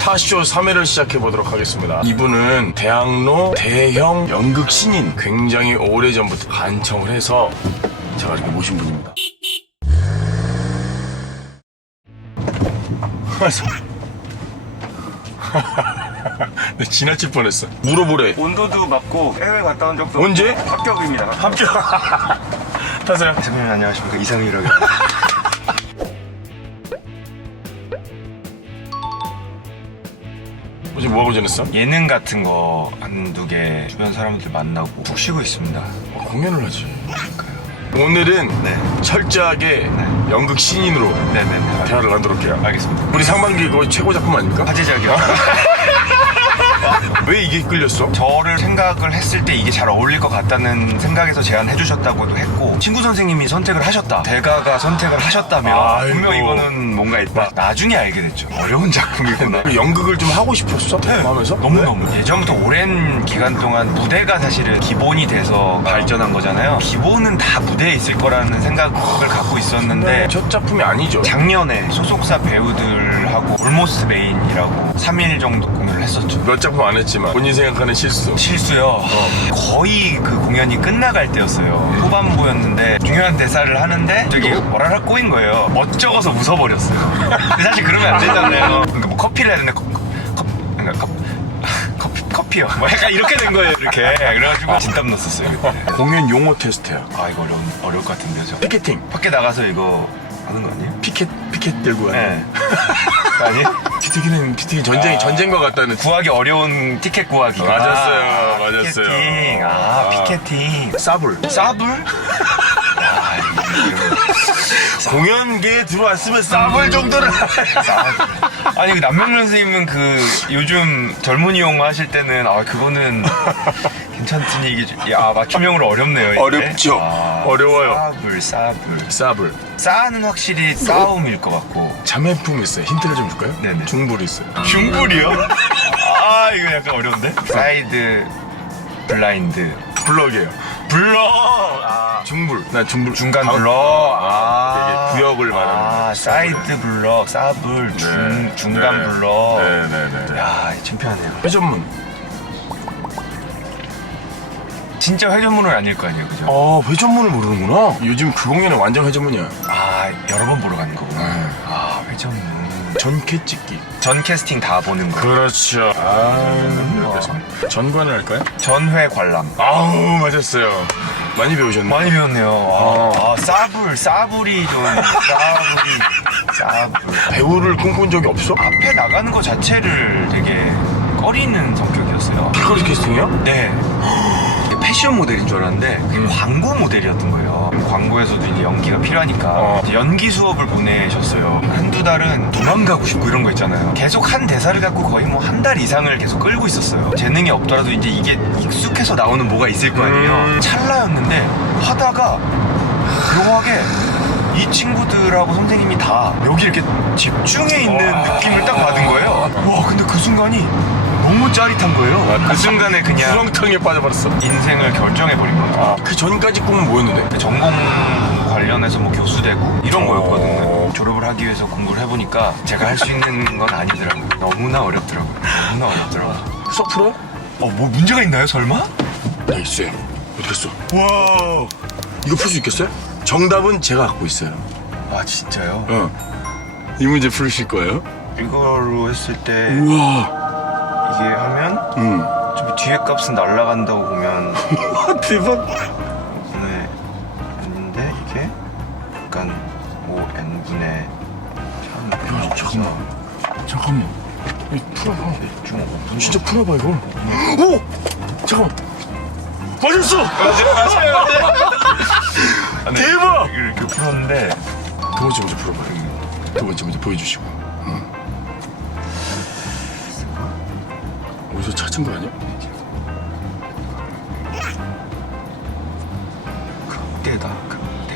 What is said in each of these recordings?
타쇼 3회를 시작해보도록 하겠습니다. 이분은 대학로 대형 연극 신인, 굉장히 오래전부터 간청을 해서 제가 이렇게 모신 분입니다. 네, 지나칠 뻔했어. 물어보래. 온도도 맞고 해외 갔다 온 적도 언제? 없고 합격입니다. 합격. 타세요. 선생님 안녕하십니까, 이상이라고 합니다. 어제 뭐하고 지냈어? 예능 같은 거 한두 개 주변 사람들 만나고 푹 쉬고 있습니다. 공연을 하지. 오늘은 네. 철저하게 연극 신인으로 네네네. 대화를 나누도록 해요. 알겠습니다. 우리 상반기 거의 최고 작품 아닙니까? 화제작이요. 왜 이게 끌렸어? 저를 생각을 했을 때 이게 잘 어울릴 것 같다는 생각에서 제안해 주셨다고도 했고, 친구 선생님이 선택을 하셨다, 대가가 선택을 하셨다면 아이고. 분명 이거는 뭔가 있다. 나중에 알게 됐죠. 어려운 작품이구나. 연극을 좀 하고 싶었어? 하면서? 너무너무 예전부터 오랜 기간 동안 무대가 사실은 기본이 돼서 발전한 거잖아요. 기본은 다 무대에 있을 거라는 생각을 갖고 있었는데, 첫 작품이 아니죠. 작년에 소속사 배우들하고 올모스트 메인이라고 3일 정도 공연을 했었죠. 몇 작품 안 했지만 본인 생각하는 실수. 실수요. 거의 그 공연이 끝나갈 때였어요. 후반부였는데 중요한 대사를 하는데 저기 오라락 꼬인 거예요. 멋쩍어서 웃어버렸어요. 근데 사실 그러면 안 되잖아요. 그러니까 뭐 커피를 해야 되는데 커피요. 뭐 약간 이렇게 된 거예요, 이렇게. 그래가지고 진땀 났었어요, 그때. 공연 용어 테스트야. 아, 이거 어려울 것 같은데요, 저. 피켓팅. 밖에 나가서 이거 하는 거 아니에요? 피켓 들고 가는. 네. 아니? 피켓팅 전쟁과 같다는. 구하기 어려운 티켓 구하기. 맞았어요, 맞았어요. 피켓팅. 피켓팅. 싸불. 싸불? 공연계에 들어왔으면 싸불 정도는. 아니, 그 남명란 선생님은 그 요즘 젊은이 용 하실 때는 그거는 괜찮은 얘기죠. 맞춤형으로 어렵네요, 이게. 어렵죠. 어려워요. 싸불. 싸는 확실히 싸움일 것 같고. 자매품이 있어요. 힌트를 좀 줄까요? 네네. 중불이 있어요. 중불이요? 이거 약간 어려운데? 사이드 블라인드. 블럭이에요. 블럭. 중불. 난 중불. 중간 가운- 블럭. 되게 구역을 말하는. 사이드 블럭, 싸불, 중간 블럭. 네네네. 야, 창피하네요. 회전문. 진짜 회전문은 아닐 거 아니에요, 그죠? 회전문을 모르는구나. 요즘 그 공연은 완전 회전문이야. 여러 번 보러 가는 거구나. 네. 회전문. 전캐 찍기. 전 캐스팅 다 보는 거. 그렇죠. 전관을 할까요? 전회 관람. 아우, 맞았어요. 많이 배우셨네. 많이 배웠네요. 싸불이 좀, 싸불. 배우를 꿈꾼 적이 없어? 앞에 나가는 거 자체를 되게 꺼리는 성격이었어요. 길거리 캐스팅이요? 네. 패션 모델인 줄 알았는데 광고 모델이었던 거예요. 광고에서도 이제 연기가 필요하니까 이제 연기 수업을 보내셨어요. 한두 달은 도망가고 싶고 이런 거 있잖아요. 계속 한 대사를 갖고 거의 뭐 한 달 이상을 계속 끌고 있었어요. 재능이 없더라도 이제 이게 익숙해서 나오는 뭐가 있을 거 아니에요. 찰나였는데 하다가 묘하게 이 친구들하고 선생님이 다 여기 이렇게 집중해 있는 느낌을 딱 받은 거예요. 와, 근데 그 순간이 너무 짜릿한 거예요. 그 순간에 그냥 수렁탕에 빠져버렸어. 인생을 결정해버린 거죠. 그 전까지 꿈은 뭐였는데? 전공 관련해서 뭐 교수 되고 이런 거였거든요. 졸업을 하기 위해서 공부를 해보니까 제가 할 수 있는 건 아니더라고요. 너무나 어렵더라고요. 수업 풀어요? 뭐 문제가 있나요, 설마? 네, 있어요. 어디 갔어? 와, 이거 풀 수 있겠어요? 정답은 제가 갖고 있어요. 진짜요? 이 문제 풀으실 거예요? 이거로 했을 때 우와. 이게 하면 좀 뒤에 값은 날아간다고 보면 대박. 네, 아닌데 이게 약간 5n분의 3. 잠깐만. 이거 풀어봐. 대충 진짜 풀어봐 이거. 오! 잠깐만. 맞았어. 맞아요. 대박. 이렇게 풀었는데 두 번째 먼저 풀어봐. 두 번째 먼저 보여주시고. 어디서 찾은 거 아니야? 극대다, 극대.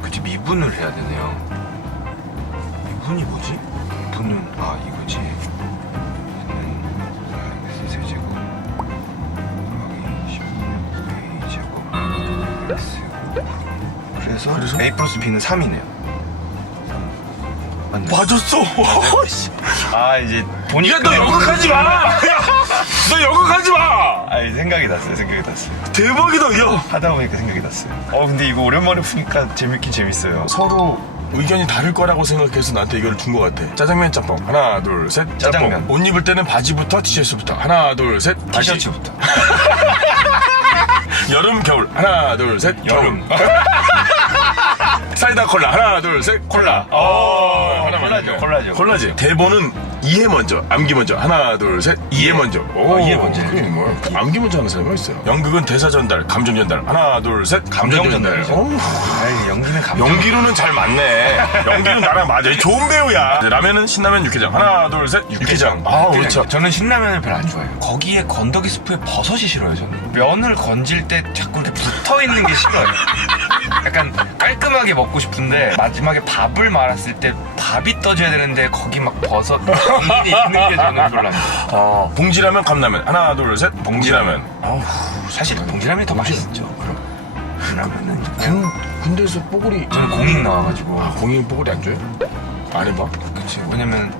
그치, 미분을 해야 되네요. 미분이 뭐지? 미분은 이거지. 얘는 세제곱 A제곱 S. 그래서 A 플러스 B는 3이네요. 맞았어. 아 이제 보니까 야, 너 연극하지 마! 너 연극하지 마! 아니 생각이 났어요. 대박이다, 야! 하다 보니까 생각이 났어요. 근데 이거 오랜만에 보니까 재밌긴 재밌어요. 서로 의견이 다를 거라고 생각해서 나한테 이걸 준 것 같아. 짜장면, 짬뽕. 하나, 둘, 셋. 짜장면. 짬뽕. 옷 입을 때는 바지부터 티셔츠부터. 하나, 둘, 셋. 바지. 티셔츠부터. 여름, 겨울. 하나, 둘, 셋. 여름. 겨울. 사이다 콜라. 하나, 둘, 셋. 콜라. 하나 콜라죠, 맞네. 콜라죠. 콜라지. 대본은 이해 먼저, 암기 먼저. 하나, 둘, 셋. 이해 먼저. 이해 먼저. 그게 뭐. 암기 먼저 하는 사람이 있어요. 연극은 대사 전달, 감정 전달. 하나, 둘, 셋. 감정 전달. 감정 아이 연기는 감정. 연기로는 잘 맞네. 연기는 나랑 맞아. 좋은 배우야. 라면은 신라면 육개장. 하나, 둘, 셋. 육개장. 그렇죠. 저는 신라면을 별로 안 좋아해요. 거기에 건더기 스프에 버섯이 싫어요. 저는 면을 건질 때 자꾸 이렇게 붙어 있는 게 싫어요. 약간 깔끔하게 먹고 싶은데 마지막에 밥을 말았을 때 밥이 떠져야 되는데 거기 막 버섯 이게 있는 게 저는 별로 안 좋아요. 봉지라면, 컵라면. 하나, 둘, 셋. 봉지라면. 사실 봉지라면이 더 맛있죠. 그럼 신라면은 군대에서 뽀글이. 저는 공익 나와가지고 공인 뽀글이 안 줘요? 안 해봐. 그치. 왜냐면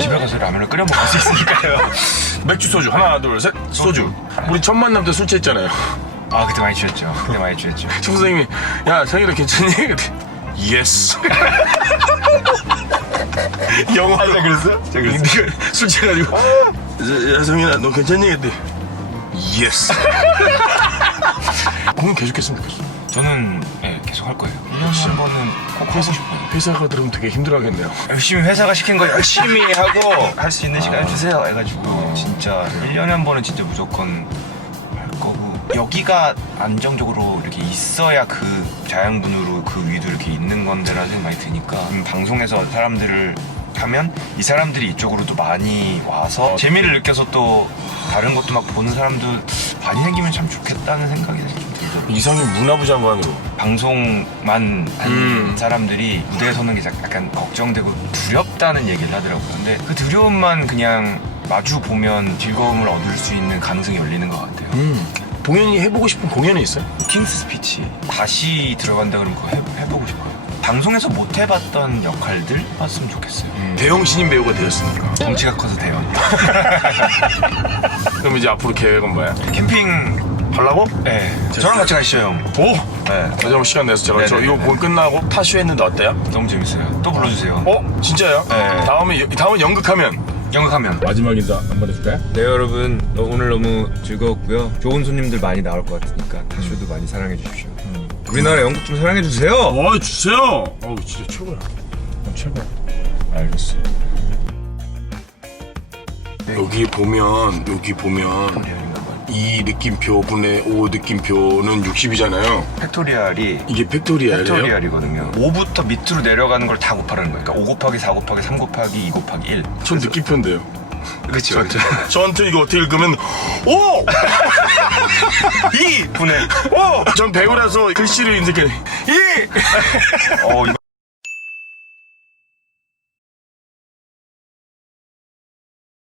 집에 가서 라면을 끓여 먹을 수 있으니까요. 맥주, 소주. 하나, 둘, 셋. 소주. 우리 첫 만남 때 술 취했잖아요. 그때 많이 취했죠. 총 선생님이, 야, 성일아 괜찮니? 예스. 영화로. 그랬어요? 네가 술 취해가지고, 야, 성일아, 너 괜찮니? 그랬더니, 예스. 공연 계속했으면 좋겠어. 저는 계속 할 거예요. 1년에 한 번은 꼭 하고 싶어요. 회사가 들으면 되게 힘들어하겠네요. 열심히 회사가 시킨 거 열심히 하고 할 수 있는 시간 주세요 해가지고 진짜 1년에 한 번은 진짜 무조건 할 거고 여기가 안정적으로 이렇게 있어야 그 자양분으로 그 위도 이렇게 있는 건데라는 생각이 많이 드니까 방송에서 사람들을 하면 이 사람들이 이쪽으로도 많이 와서 재미를 느껴서 또 다른 것도 막 보는 사람도 많이 생기면 참 좋겠다는 생각이 좀 들더라고요. 이상희 문화부 장관으로. 방송만 한 사람들이 무대에 서는 게 약간 걱정되고 두렵다는 얘기를 하더라고요. 근데 그 두려움만 그냥 마주 보면 즐거움을 얻을 수 있는 가능성이 열리는 것 같아요. 봉현이 해보고 싶은 공연이 있어요? 킹스 스피치 다시 들어간다 그러면 그거 해보고 싶어요. 방송에서 못 해봤던 역할들 봤으면 좋겠어요. 대형 신인 배우가 되었으니까. 덩치가 커서 돼요. 그럼 이제 앞으로 계획은 뭐야? 캠핑 하려고? 네. 저랑 같이 가시죠 형. 오! 네. 마지막 시간 내서 제가 저 네네네. 이거 공 끝나고 타쇼 했는데 어때요? 너무 재밌어요. 또 불러주세요. 진짜요? 네. 다음은 연극하면 연극하면. 마지막 인사 한번 해줄까요? 네 여러분 오늘 너무 즐거웠고요. 좋은 손님들 많이 나올 것 같으니까 다쇼도 많이 사랑해 주십시오. 우리나라 연극 좀 사랑해 주세요. 주세요. 진짜 최고야. 최고야. 알겠어. 여기 보면 이 느낌표 분의 5 느낌표는 60이잖아요. 팩토리얼이 이게 팩토리얼이에요? 팩토리얼이거든요. 5부터 밑으로 내려가는 걸 다 곱하라는 거예요. 그러니까 5 곱하기 4 곱하기 3 곱하기 2 곱하기 1. 전 느낌표인데요. 그렇죠. 저한테 이거 어떻게 읽으면 5! 2 분의 전 배우라서 글씨를 이렇게 2!